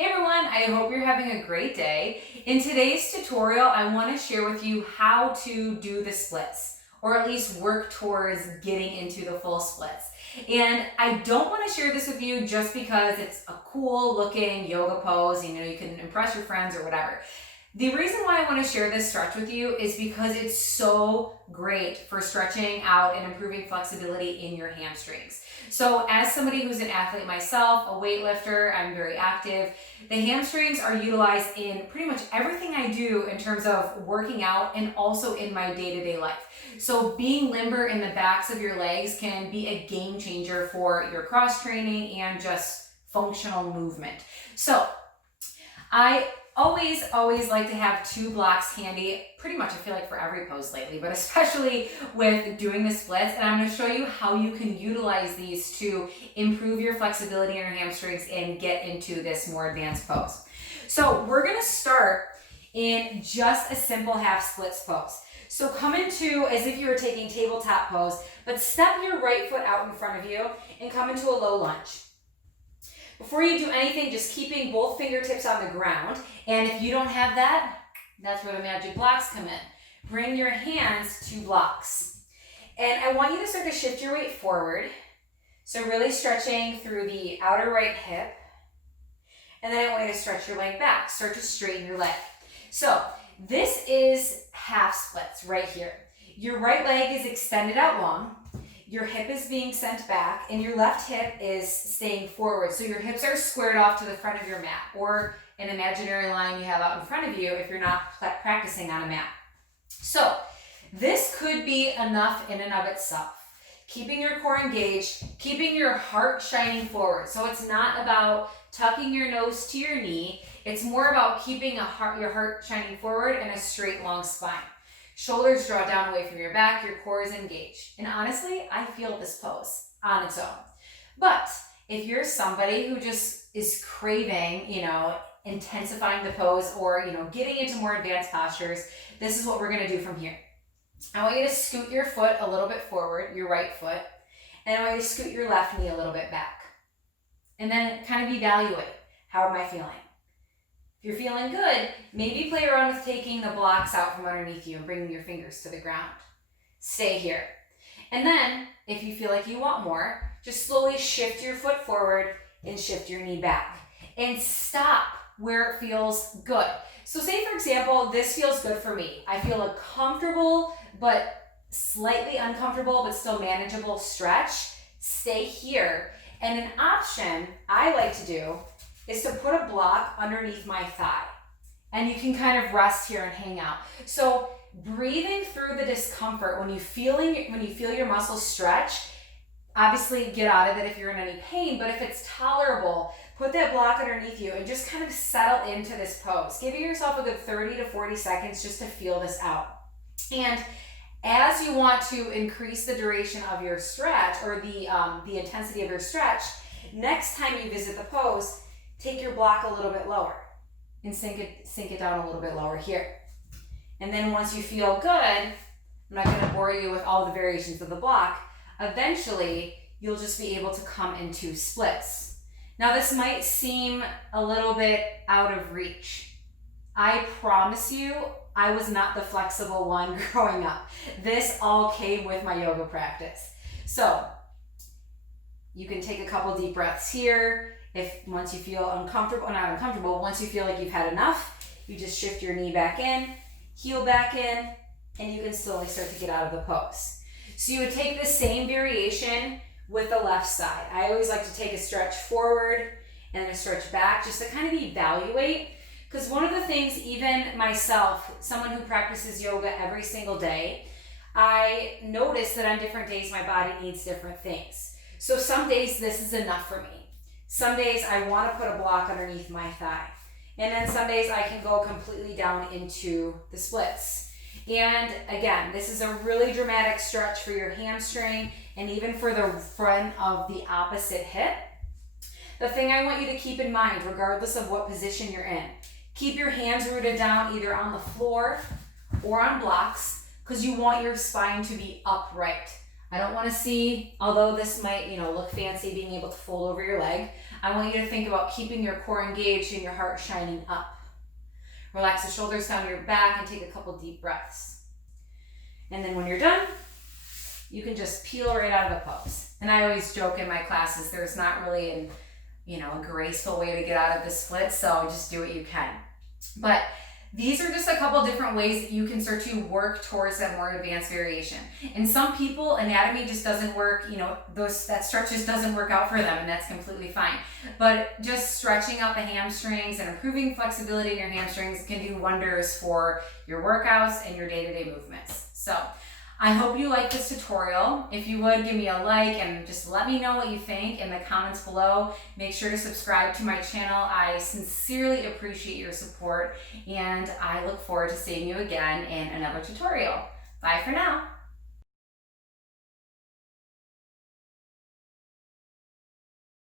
Hey everyone, I hope you're having a great day. In today's tutorial, I want to share with you how to do the splits, or at least work towards getting into the full splits. And I don't want to share this with you just because it's a cool looking yoga pose, you can impress your friends or whatever. The reason why I want to share this stretch with you is because it's so great for stretching out and improving flexibility in your hamstrings. So as somebody who's an athlete myself, a weightlifter, I'm very active, the hamstrings are utilized in pretty much everything I do in terms of working out and also in my day-to-day life. So being limber in the backs of your legs can be a game changer for your cross training and just functional movement. So I always like to have two blocks handy, pretty much I feel like for every pose lately, but especially with doing the splits. And I'm going to show you how you can utilize these to improve your flexibility in your hamstrings and get into this more advanced pose. So we're going to start in just a simple half splits pose. So come into as if you were taking tabletop pose, but step your right foot out in front of you and come into a low lunge. Before you do anything, just keeping both fingertips on the ground. And if you don't have that, that's where the magic blocks come in. Bring your hands to blocks. And I want you to start to shift your weight forward. So really stretching through the outer right hip. And then I want you to stretch your leg back. Start to straighten your leg. So this is half splits right here. Your right leg is extended out long. Your hip is being sent back and your left hip is staying forward. So your hips are squared off to the front of your mat or an imaginary line you have out in front of you if you're not practicing on a mat. So this could be enough in and of itself. Keeping your core engaged, keeping your heart shining forward. So it's not about tucking your nose to your knee. It's more about keeping your heart shining forward and a straight, long spine. Shoulders draw down away from your back, your core is engaged. And honestly, I feel this pose on its own. But if you're somebody who just is craving, intensifying the pose or, getting into more advanced postures, this is what we're going to do from here. I want you to scoot your foot a little bit forward, your right foot, and I want you to scoot your left knee a little bit back. And then kind of evaluate, how am I feeling? If you're feeling good, maybe play around with taking the blocks out from underneath you and bringing your fingers to the ground. Stay here. And then, if you feel like you want more, just slowly shift your foot forward and shift your knee back. And stop where it feels good. So say, for example, this feels good for me. I feel a comfortable, but slightly uncomfortable, but still manageable stretch. Stay here. And an option I like to do is to put a block underneath my thigh. And you can kind of rest here and hang out. So breathing through the discomfort, when you feel your muscles stretch, obviously get out of it if you're in any pain, but if it's tolerable, put that block underneath you and just kind of settle into this pose. Giving yourself a good 30 to 40 seconds just to feel this out. And as you want to increase the duration of your stretch or the intensity of your stretch, next time you visit the pose, take your block a little bit lower and sink it down a little bit lower here. And then once you feel good, I'm not going to bore you with all the variations of the block, eventually you'll just be able to come into splits. Now this might seem a little bit out of reach. I promise you, I was not the flexible one growing up. This all came with my yoga practice. So you can take a couple deep breaths here. Once you feel once you feel like you've had enough, you just shift your knee back in, heel back in, and you can slowly start to get out of the pose. So you would take the same variation with the left side. I always like to take a stretch forward and then a stretch back just to kind of evaluate. Because one of the things, even myself, someone who practices yoga every single day, I notice that on different days my body needs different things. So some days this is enough for me. Some days I want to put a block underneath my thigh. And then some days I can go completely down into the splits. And again, this is a really dramatic stretch for your hamstring and even for the front of the opposite hip. The thing I want you to keep in mind, regardless of what position you're in, keep your hands rooted down either on the floor or on blocks because you want your spine to be upright. I don't want to see, although this might, look fancy being able to fold over your leg, I want you to think about keeping your core engaged and your heart shining up. Relax the shoulders down your back and take a couple deep breaths. And then when you're done, you can just peel right out of the pose. And I always joke in my classes, there's not really a graceful way to get out of the split, so just do what you can. But these are just a couple different ways that you can start to work towards that more advanced variation. And some people, anatomy just doesn't work, that stretch just doesn't work out for them, and that's completely fine. But just stretching out the hamstrings and improving flexibility in your hamstrings can do wonders for your workouts and your day-to-day movements. So I hope you like this tutorial. If you would, give me a like and just let me know what you think in the comments below. Make sure to subscribe to my channel. I sincerely appreciate your support, and I look forward to seeing you again in another tutorial. Bye for now.